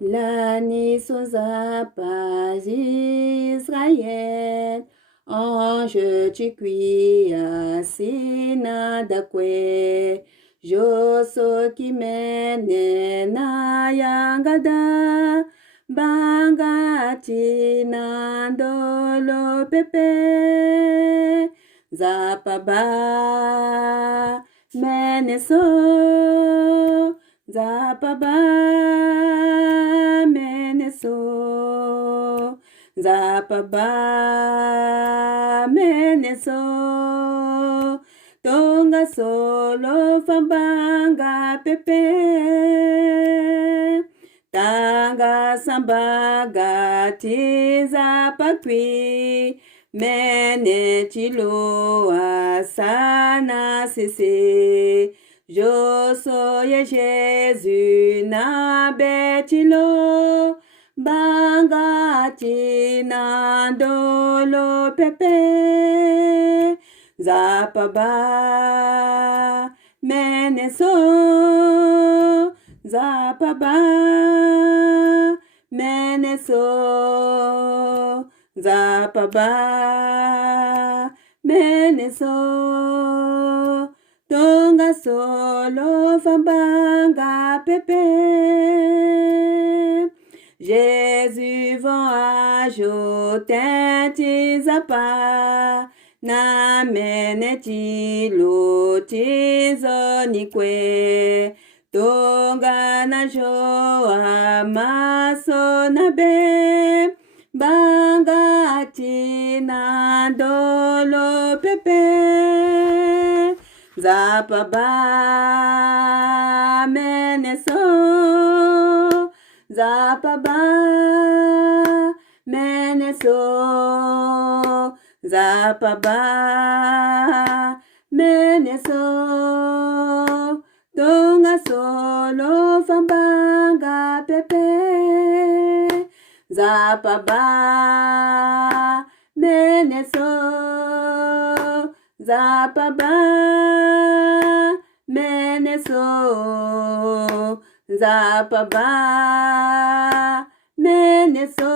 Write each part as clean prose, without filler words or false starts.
L'année sans paz Israël, ange tu cuis asina da kwe, joso kimene na yangada, bangati na ndolo pepe, zapaba meneso, zapaba meneso, zapaba meneso, tonga solo fambanga pepe, tanga sambaga tiza pakwi, mene chilo asana sese. Je soy Jésus na betilo, bangati na dolo pepe, zapaba meneso, zapaba meneso, zapaba meneso. Tonga solo fambanga pepe. Jésus va ajouter tes appas. Na meneti lo tizonikwe. Tonga na joa maso na be. Bangati na dolo pepe. Zapaba meneso, zapaba meneso, zapaba meneso, tonga solo fambanga pepe, zapaba meneso, zapaba meneso, zapaba meneso,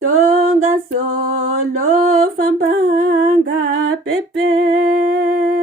tonga solo fambanga pepe.